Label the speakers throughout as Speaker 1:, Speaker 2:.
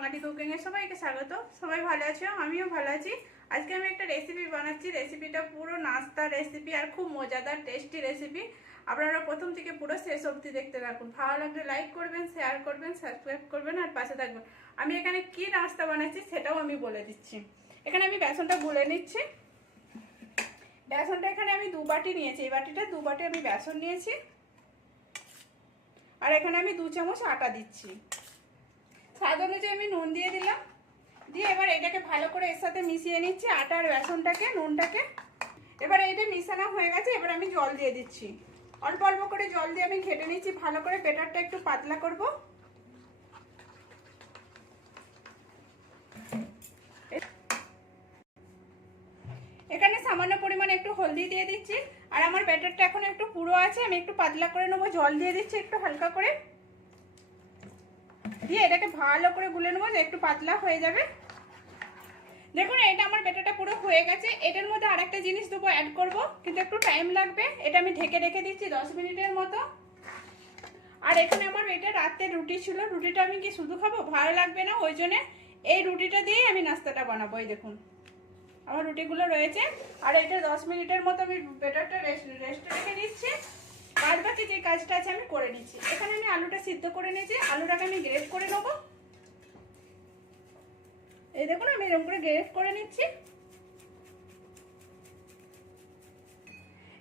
Speaker 1: বাঙালি কুকিংয়ে সবাইকে স্বাগত। সবাই ভালো আছো? আমিও ভালো আছি। আজকে আমি একটা রেসিপি বানাচ্ছি। রেসিপিটা পুরো নাস্তা রেসিপি আর খুব মজাদার টেস্টি রেসিপি আপনারা প্রথম থেকে পুরো শেষ অবধি দেখতে থাকুন। ভালো লাগলে লাইক করবেন শেয়ার করবেন সাবস্ক্রাইব করবেন আর পাশে থাকবেন। আমি এখানে কি নাস্তা বানাচ্ছি সেটাও আমি বলে দিচ্ছি। এখানে আমি বেসনটা গুলে নিচ্ছি। বেসনটা এখানে আমি দু বাটি নিয়েছি। এই বাটিটা দু বাটি আমি বেসন নিয়েছি। আর এখানে আমি দু চামচ আটা দিচ্ছি। স্বাদ অনুযায়ী আমি নুন দিয়ে দিলাম। দিয়ে এবার এটাকে ভালো করে এর সাথে মিশিয়ে নিচ্ছি, আটা আর বেসনটাকে, নুনটাকে। এবার এইটা মিশানো হয়ে গেছে, এবার আমি জল দিয়ে দিচ্ছি। অল্প অল্প করে জল দিয়ে আমি ঘেটে নিচ্ছি, ভালো করে বেটারটা একটু পাতলা করব। এখানে সামান্য পরিমাণে একটু হলদি দিয়ে দিচ্ছি। আর আমার ব্যাটারটা এখন একটু পুরো আছে, আমি একটু পাতলা করে নেব, জল দিয়ে দিচ্ছি একটু হালকা করে। দিয়ে এটাকে ভালো করে গুলে নেব একটু পাতলা হয়ে যাবে। দেখুন এটা আমার ব্যাটারটা পুরো হয়ে গেছে। এটার মধ্যে আরেকটা জিনিস দেবো অ্যাড করব। কিন্তু একটু টাইম লাগবে। এটা আমি ঢেকে রেখে দিচ্ছি দশ মিনিটের মতো। আর এখানে আমার এটা রাতে রুটি ছিল। রুটিটা আমি কি শুধু খাব? ভালো লাগবে না। ওই জন্যে এই রুটিটা দিয়েই আমি নাস্তাটা বানাবো, এই দেখুন। আমার রুটিগুলো রয়েছে। আর এটা দশ মিনিটের মতো আমি বেটারটা রেস্ট রেস্টে রেখে দিচ্ছি। বাদ বাকি যে কাজটা আছে আমি করে নিচ্ছি। এখানে আমি আলুটা সিদ্ধ করে নিয়েছি। আলুটাকে আমি গ্রেট করে নেব। এই দেখুন, আমি এরকম করে গ্রেট করে নিচ্ছি।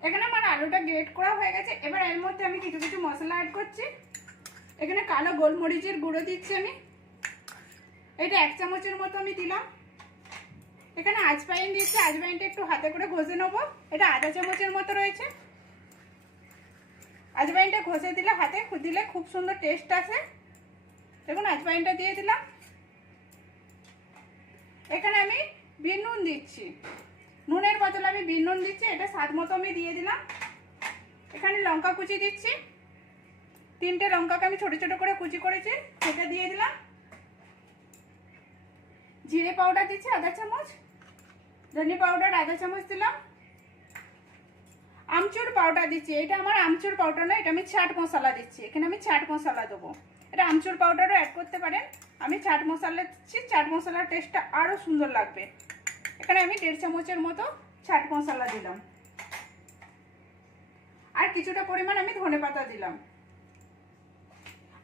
Speaker 1: এখানে আমার আলুটা গ্রেট করা হয়ে গেছে। এবার এর মধ্যে আমি কিছু কিছু মশলা অ্যাড করছি। এখানে কালো গোলমরিচের গুঁড়ো দিচ্ছি আমি। এটা এক চামচের মতো আমি দিলাম। এখানে আজপাইন দিচ্ছি। আজপাইনটা একটু হাতে করে ঘষে নেব। এটা আধা চামচের মতো রয়েছে। আজবাইনটা ঘষে দিলে হাতে দিলে খুব সুন্দর টেস্ট আসে। দেখুন, আজবাইনটা দিয়ে দিলাম। এখানে আমি বিন নুন দিচ্ছি। নুনের বদলে আমি বিন নুন দিচ্ছি, এটা স্বাদ মতো আমি দিয়ে দিলাম। এখানে লঙ্কা কুচি দিচ্ছি। তিনটে লঙ্কাকে আমি ছোট ছোট করে কুচি করেছি, সেটা দিয়ে দিলাম। জিরে পাউডার দিচ্ছি আধা চামচ। ধনে পাউডার আধা চামচ দিলাম। আমচুর পাউডার দিচ্ছি, এটা আমার আমচুর পাউডার না এটা আমি চাট মশলা দিচ্ছি, এখানে আমি চাট মশলা দেবো। এটা আমচুর পাউডারও অ্যাড করতে পারেন, আমি চাট মশলা দিচ্ছি, চাট মশলার টেস্টটা আরও সুন্দর লাগবে। এখানে আমি দেড় চামচের মতো চাট মশলা দিলাম। আর কিছুটা পরিমাণ আমি ধনে পাতা দিলাম।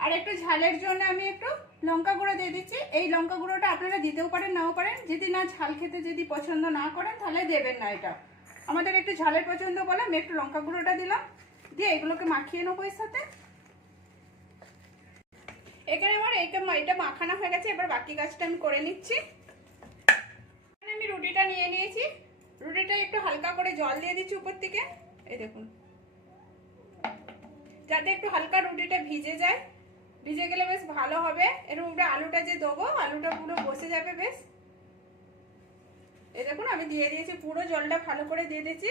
Speaker 1: আর একটু ঝালের জন্য আমি একটু লঙ্কা গুঁড়ো দিয়ে দিচ্ছি। এই লঙ্কা গুঁড়োটা আপনারা দিতেও পারেন, নাও পারেন। যদি না ঝাল খেতে যদি পছন্দ না করেন, তাহলে দেবেন না এটা। আমাদের একটু ঝালের পছন্দ বলে, আমি একটু লঙ্কা গুঁড়োটা দিলাম, দিয়ে এগুলোকে মাখিয়ে নেব এর সাথে। এখানে আমার এটা মাখানো হয়ে গেছে, এবার বাকি কাজটা আমি করে নিচ্ছি। এখানে আমি রুটিটা নিয়ে নিয়েছি। রুটিটা একটু হালকা করে জল দিয়ে দিচ্ছি উপর থেকে। এই দেখুন। যাতে একটু হালকা রুটিটা ভিজে যায়। ভিজে গেলে বেশ ভালো হবে। এর উপরে আলুটা যে দেবো, আলুটা পুরো বসে যাবে বেশ। এই দেখুন, আমি দিয়ে দিয়েছি, পুরো জলটা ভালো করে দিয়ে দিয়েছি।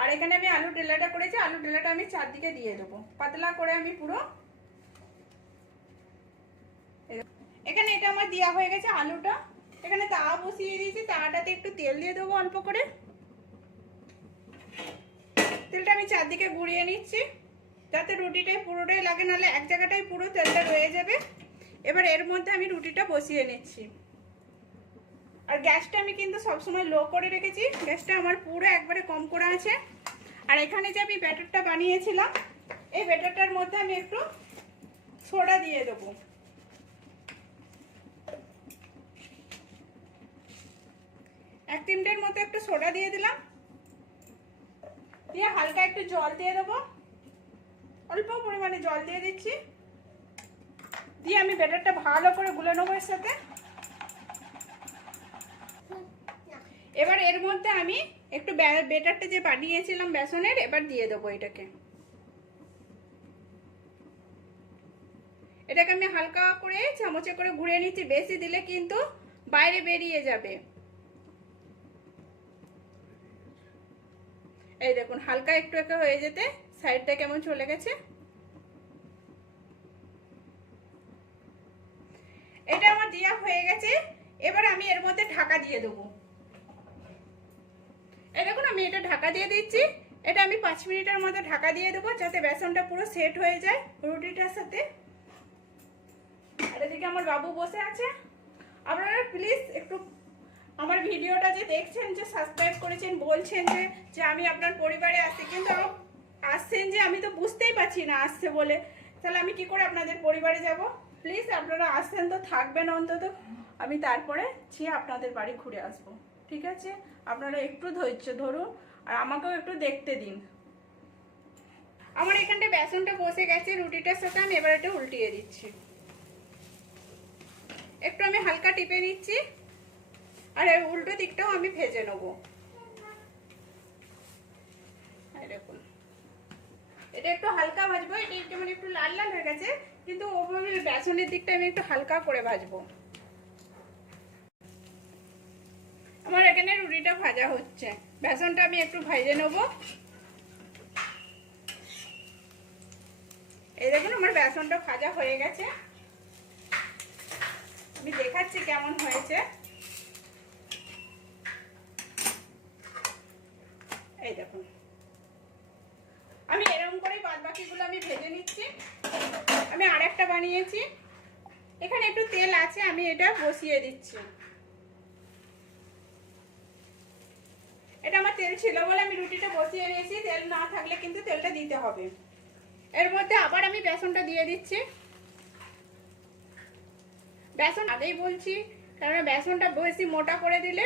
Speaker 1: আর এখানে আমি আলু ডেলাটা করেছি, আলু ডেলাটা আমি চারদিকে দিয়ে দেবো। পাতলা করে আমি পুরো এখানে এটা আমার দেওয়া হয়ে গেছে আলুটা। এখানে তা বসিয়ে দিয়েছি তাটাতে একটু তেল দিয়ে দেবো অল্প করে। তেলটা আমি চারদিকে গুঁড়িয়ে নিচ্ছি। যাতে রুটিটাই পুরোটাই লাগে, নাহলে এক জায়গাটাই পুরো তেলটা রয়ে যাবে। এবার এর মধ্যে আমি রুটিটা বসিয়ে নিচ্ছি। আর গ্যাসটা আমি কিন্তু সবসময় লো করে রেখেছি। গ্যাসটা আমার পুরো একবারে কম করা আছে। আর এখানে যে আমি ব্যাটারটা বানিয়েছিলাম, এই ব্যাটারটার মধ্যে আমি একটু সোডা দিয়ে দেবো। এক তিনটের মতো একটু সোডা দিয়ে দিলাম। দিয়ে হালকা একটু জল দিয়ে দেবো। অল্প পরিমাণে জল দিয়ে দিচ্ছি। দিয়ে আমি ব্যাটারটা ভালো করে গুলে নেব এর সাথে। এবার এর মধ্যে আমি একটু বেটারটা যে বানিয়েছিলাম বেসনের, এবার দিয়ে দেবো এটাকে। এটাকে আমি হালকা করে চামচে করে ঘুরে নিচ্ছি, বেশি দিলে কিন্তু বাইরে বেরিয়ে যাবে। এই দেখুন, হালকা একটু একটু হয়ে যেতে সাইডটা কেমন চলে গেছে। এটা আমার দেওয়া হয়ে গেছে, এবার আমি এর মধ্যে ঢাকা দিয়ে দেবো। এই দেখুন, আমি এটা ঢাকা দিয়ে দিচ্ছি। এটা আমি পাঁচ মিনিটের মতো ঢাকা দিয়ে দেবো যাতে বেসনটা পুরো সেট হয়ে যায় রুটিটার সাথে। আর এদিকে আমার বাবু বসে আছে। আপনারা প্লিজ একটু আমার ভিডিওটা যে দেখছেন, যে সাবস্ক্রাইব করেছেন, বলছেন যে যে আমি আপনার পরিবারে আসছি কিন্তু আসছেন যে আমি তো বুঝতেই পারছি না আসছে বলে। তাহলে আমি কি করে আপনাদের পরিবারে যাব? প্লিজ আপনারা আসছেন তো, থাকবেন অন্তত। আমি তারপরে সে আপনাদের বাড়ি ঘুরে আসব। ঠিক আছে? আপনারা একটু ধৈর্য ধরুন আর আমাকেও একটু দেখতে দিন। আমার এখানটা বেসনটা বসে গেছে রুটিটার সাথে আমি এবার এটা উল্টিয়ে দিচ্ছি। একটু আমি হালকা টিপে নিচ্ছি আর উল্টো দিকটাও আমি ভেজে নেব। এটা একটু হালকা ভাজবো, এটা যেমন একটু লাল লাল হয়ে গেছে, কিন্তু ওভাবে বেসনের দিকটা আমি একটু হালকা করে ভাজবো। আমার এখানে রুটিটা ভাজা হচ্ছে। বেসনটা আমি একটু ভেজে নেব। এই দেখুন, আমার বেসনটা ভাজা হয়ে গেছে। আমি দেখাচ্ছি কেমন হয়েছে। এই দেখুন। আমি এরকম করে বাদ বাকিগুলো আমি ভেজে নিচ্ছি। আমি আরেকটা বানিয়েছি। এখানে একটু তেল আছে, আমি এটা বসিয়ে দিচ্ছি এটা আমার তেল ছিল বলে আমি রুটিটা বসিয়ে নিয়েছি তেল না থাকলে কিন্তু তেলটা দিতে হবে। এর মধ্যে আবার আমি বেসনটা দিয়ে দিচ্ছি। বেসন আগেই বলছি, কারণ বেসনটা বেশি মোটা করে দিলে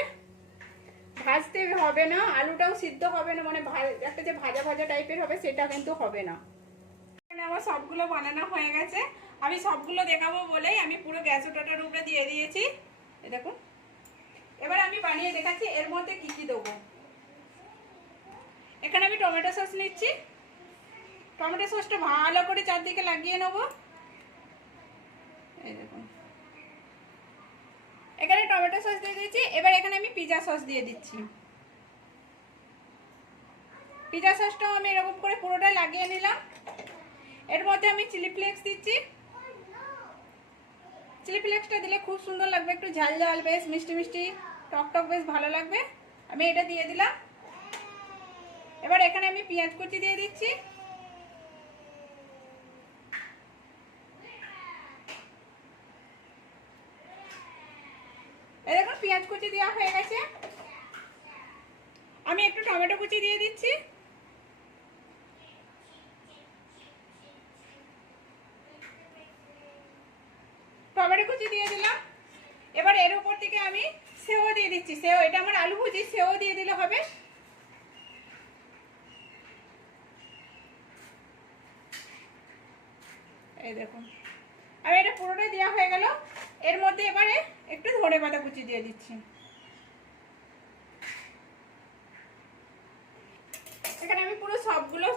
Speaker 1: ভাজতে হবে না, আলুটাও সিদ্ধ হবে না মানে একটা যে ভাজা ভাজা টাইপের হবে, সেটা কিন্তু হবে না। আমার সবগুলো বানানো হয়ে গেছে। আমি সবগুলো দেখাবো বলেই আমি পুরো গ্যাস ওটাটার উপরে দিয়ে দিয়েছি। দেখুন। এবার আমি বানিয়ে দেখাচ্ছি, এর মধ্যে কি কি দেবো। এখানে আমি টমেটো সস নিচ্ছি। টমেটো সসটা ভালো করে চারদিকে লাগিয়ে নেব। এই দেখুন। এখানে টমেটো সস দিয়ে দিয়েছি, এবার এখানে আমি পিজা সস দিয়ে দিচ্ছি। পিজা সসটাও আমি এরকম করে পুরোটা লাগিয়ে নিলাম। এর মধ্যে আমি চিলি ফ্লেক্স দিচ্ছি। চিলি ফ্লেক্সটা দিলে খুব সুন্দর লাগবে, একটু ঝাল ঝাল, বেশ মিষ্টি মিষ্টি, টক টক, বেশ ভালো লাগবে। আমি এটা দিয়ে দিলাম। এবার এখানে আমি পেঁয়াজ কুচি দিয়ে দিচ্ছি। দেখুন, পেঁয়াজ কুচি দেওয়া হয়ে গেছে। আমি একটু টমেটো কুচি দিয়ে দিচ্ছি। টমেটো কুচি দিয়ে দিলাম। এবার এর উপর থেকে আমি সেও দিয়ে দিচ্ছি। সেও, এটা আমার আলু ভুজি, সেও দিয়ে দিলে হবে। এই দেখুন। আমি এটা পুরোটাই দেওয়া হয়ে গেল। এর মধ্যে এবারে একটু ধনে পাতা কুচি দিয়ে দিচ্ছি। এখানে আমি পুরো সবগুলো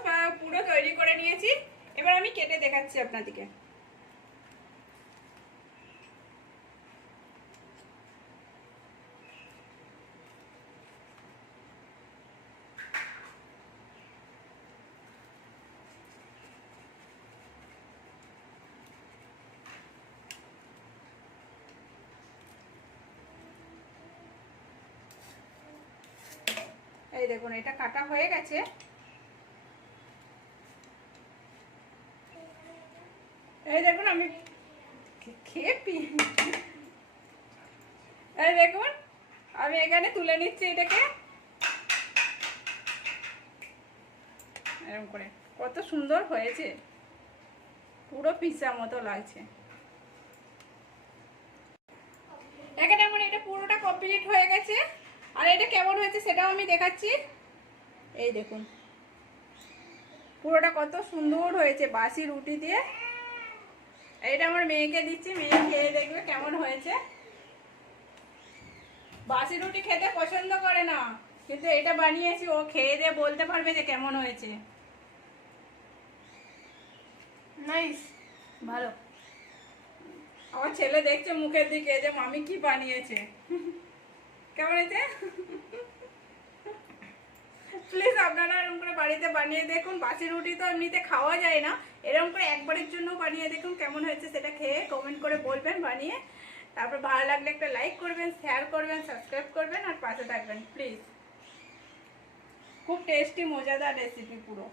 Speaker 1: পুরো তৈরি করে নিয়েছি। এবার আমি কেটে দেখাচ্ছি আপনাদেরকে এই দেখুন, এটা কাটা হয়ে গেছে। এই দেখুন, আমি খেয়ে এই দেখুন, আমি এখানে তুলে নিচ্ছি এটাকে। এরকম করে। কত সুন্দর হয়েছে। পুরো পিসা মতো লাগছে। এখানে আমার এটা পুরোটা কমপ্লিট হয়ে গেছে। আর এটা কেমন হয়েছে সেটাও আমি দেখাচ্ছি। এই দেখুন। পুরোটা কত সুন্দর হয়েছে বাসি রুটি দিয়ে। এইটা আমার মেয়েকে দিচ্ছি মেয়ে খেয়ে দেখবে কেমন হয়েছে। বাসি রুটি খেতে পছন্দ করে না কিন্তু এটা বানিয়েছি ও খেয়ে দিয়ে বলতে পারবে যে কেমন হয়েছে।
Speaker 2: নাইস ভালো।
Speaker 1: আমার ছেলে দেখছে মুখের দিকে যে মামি কি বানিয়েছে। কেমন হয়েছে? প্লিজ আপনারা এরকম করে বাড়িতে বানিয়ে দেখুন। বাসি রুটি তো এমনিতে খাওয়া যায় না। এরকম করে একবারের জন্য বানিয়ে দেখুন কেমন হয়েছে সেটা খেয়ে কমেন্ট করে বলবেন বানিয়ে। তারপর ভালো লাগলে একটা লাইক করবেন শেয়ার করবেন সাবস্ক্রাইব করবেন আর পাশে থাকবেন প্লিজ খুব টেস্টি মজাদার রেসিপি পুরো।